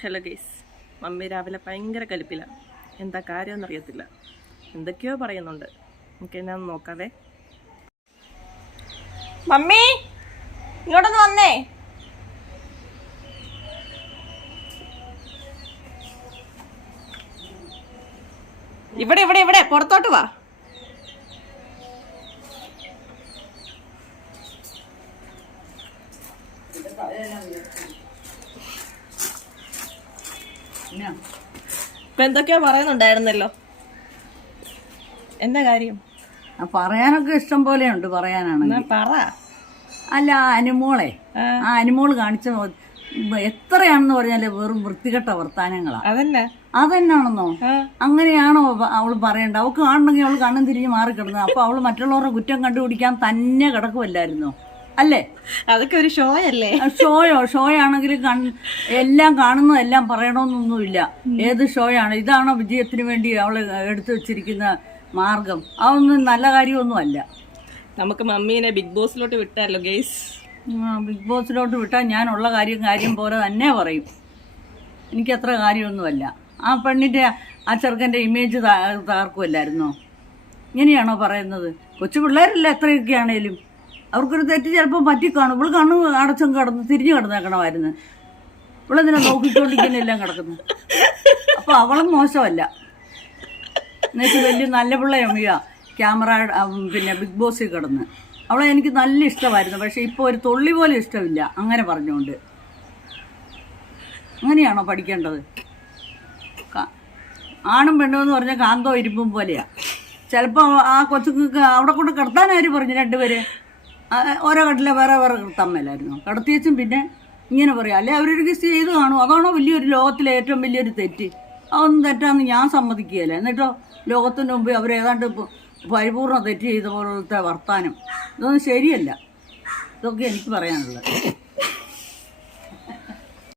Hello guys, mummy രാവിലെ ഭയങ്കര കലിപ്പിലാണ്. എന്താ കാര്യമെന്ന് അറിയത്തില്ല, എന്തൊക്കെയോ പറയുന്നുണ്ട്. നമുക്ക് എന്നാന്ന് നോക്കാവേ. മമ്മി ഇങ്ങോട്ടൊന്ന് വന്നേ. ഇവിടെ ഇവിടെ ഇവിടെ പുറത്തോട്ട് വാ. ഇപ്പൊ എന്തൊക്കെയോ പറയുന്നുണ്ടായിരുന്നല്ലോ, എന്താ കാര്യം? പറയാനൊക്കെ ഇഷ്ടം പോലെയുണ്ട് പറയാനാണ്. പറ. അല്ല, അനുമോളെ ആ അനുമോള് കാണിച്ച എത്രയാണെന്ന് പറഞ്ഞാല് വെറും വൃത്തികെട്ട വർത്താനങ്ങളാ. അതെന്നാണെന്നോ? അങ്ങനെയാണോ അവള് പറയണ്ട? അവൾക്ക് കാണണമെങ്കിൽ അവള് കണ്ണും തിരിഞ്ഞ് മാറിക്കിടന്നു. അപ്പൊ അവള് മറ്റുള്ളവരുടെ കുറ്റം കണ്ടുപിടിക്കാൻ തന്നെ കിടക്കുമല്ലായിരുന്നോ? അല്ലേ? അതൊക്കെ ഒരു ഷോ അല്ലേ? ഷോ ആണെങ്കിൽ എല്ലാം കാണുന്നതെല്ലാം പറയണമെന്നൊന്നുമില്ല. ഏത് ഷോയാണ്? ഇതാണോ വിജയത്തിന് വേണ്ടി അവള് എടുത്തു വെച്ചിരിക്കുന്ന മാർഗം? അതൊന്നും നല്ല കാര്യമൊന്നും അല്ല. നമുക്ക് മമ്മീനെ ബിഗ് ബോസിലോട്ട് വിട്ടാലോ ഗേസ്? ബിഗ് ബോസിലോട്ട് വിട്ടാൽ ഞാനുള്ള കാര്യം പോലെ തന്നെ പറയും. എനിക്കത്ര കാര്യമൊന്നുമല്ല. ആ പെണ്ണിന്റെ ആ ചെറുക്കൻ്റെ ഇമേജ് തകർക്കുമല്ലായിരുന്നോ? ഇങ്ങനെയാണോ പറയുന്നത്? കൊച്ചു പിള്ളേരല്ല എത്രയൊക്കെ ആണേലും അവർക്കൊരു തെറ്റ് ചിലപ്പോൾ പറ്റിക്കാണും. ഇവള് കണ്ണു അടച്ചും തിരിഞ്ഞു കിടന്നേക്കണമായിരുന്നു. ഇവളെന്തിനാ നോക്കിക്കൊണ്ടിരിക്കുന്നെല്ലാം കിടക്കുന്നു? അപ്പൊ അവളും മോശമല്ല. എന്നുവെച്ചാൽ വലിയ നല്ല പിള്ളയമ്മിയ ക്യാമറ പിന്നെ ബിഗ് ബോസിൽ കിടന്ന്. അവളെ എനിക്ക് നല്ല ഇഷ്ടമായിരുന്നു. പക്ഷെ ഇപ്പോൾ ഒരു തുള്ളി പോലും ഇഷ്ടമില്ല. അങ്ങനെ പറഞ്ഞുകൊണ്ട് അങ്ങനെയാണോ പഠിക്കേണ്ടത്? ആണും പെണ്ണും എന്ന് പറഞ്ഞാൽ കാന്തോ ഇരുമ്പും പോലെയാ. ചിലപ്പോൾ ആ കൊച്ചുങ്ങൾക്ക് അവിടെ കൊണ്ട് കിടത്താനാര് പറഞ്ഞു? രണ്ടുപേര് ഓരോ കട്ടിലെ വേറെ വേറെ കിടത്താമല്ലായിരുന്നു. കിടത്തിയച്ചും പിന്നെ ഇങ്ങനെ പറയാം. അല്ലെ അവരൊരു കിസ് ചെയ്ത് കാണും. അതാണോ വലിയൊരു ലോകത്തിലെ ഏറ്റവും വലിയൊരു തെറ്റ്? അതൊന്നും തെറ്റാന്ന് ഞാൻ സമ്മതിക്കുകയല്ല. എന്നിട്ടോ ലോകത്തിന് മുമ്പ് അവരേതാണ്ട് പരിപൂർണ്ണ തെറ്റ് ചെയ്ത പോലത്തെ വർത്താനം, ഇതൊന്നും ശരിയല്ല. ഇതൊക്കെ എനിക്ക് പറയാനുള്ളത്.